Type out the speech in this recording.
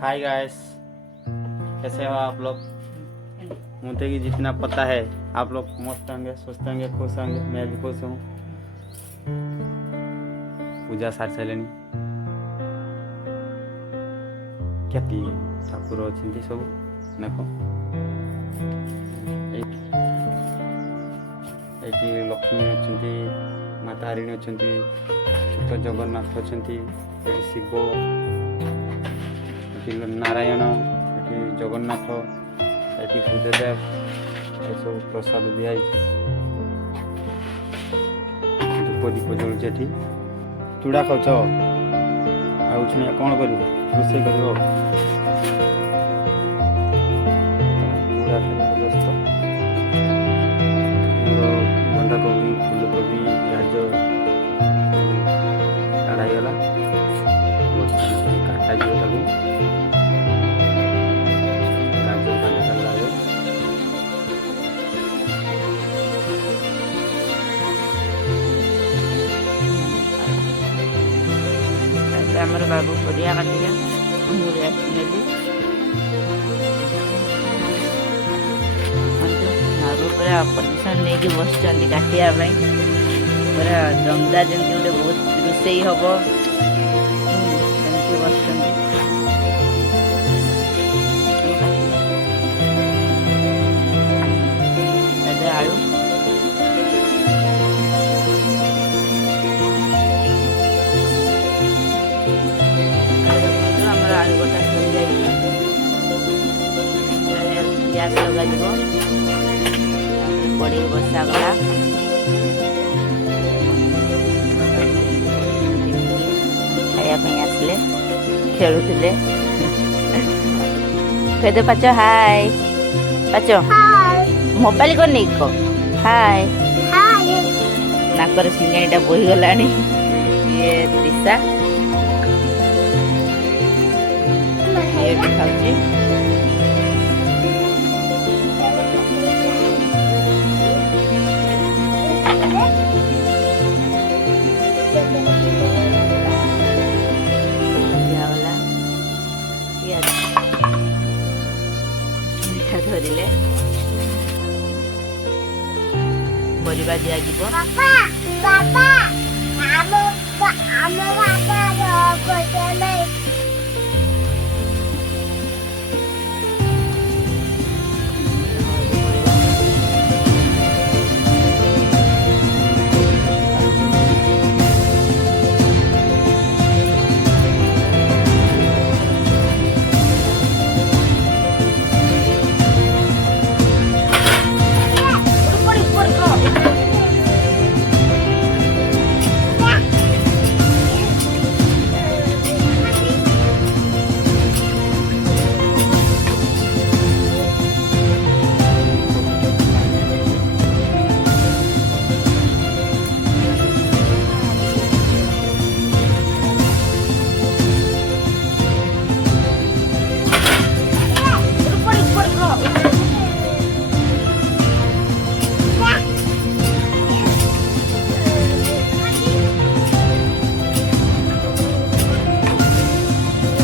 Hi guys, कैसे हो आप लोग। मुझे कि जितना पता है आप लोग मस्त होंगे, स्वस्थ होंगे, खुश होंगे। मैं भी खुश हूँ। पूजा सारी सारे केती ठाकुर अच्छे सब देख ये लक्ष्मी अच्छा, माता हरिणी अच्छा, छोट जगन्नाथ अच्छा, शिव, नारायण, ये जगन्नाथ, ये बुद्धदेव, ये सब प्रसाद दिखाई धूप दीप जलुचे। चूड़ा खाच आउछिया कौन कर रोषे कर चूड़ा खाइस्त बंधाकोबी, फूलकोबी, गाजर काढ़ाईगला काटा जी गाजर काटा सारा आमर बाबू परिया काटिया मुझे आसनेली बाबू पूरा परमिशन नहीं बस काटिया पूरा दमदार जमी गोटे बहुत रोषे हम बस आलू आलू गोटा गैस लगा कड़े बसा गला खायापी आसले खेलुले कहते पाच हाय पाच मोबाइल को नहीं को हाय नाकर सिंगाणीटा बोहीगला ये त्रिषा ये भी खाऊची धरले परिवा दिया बाबा बाबा आम बाबा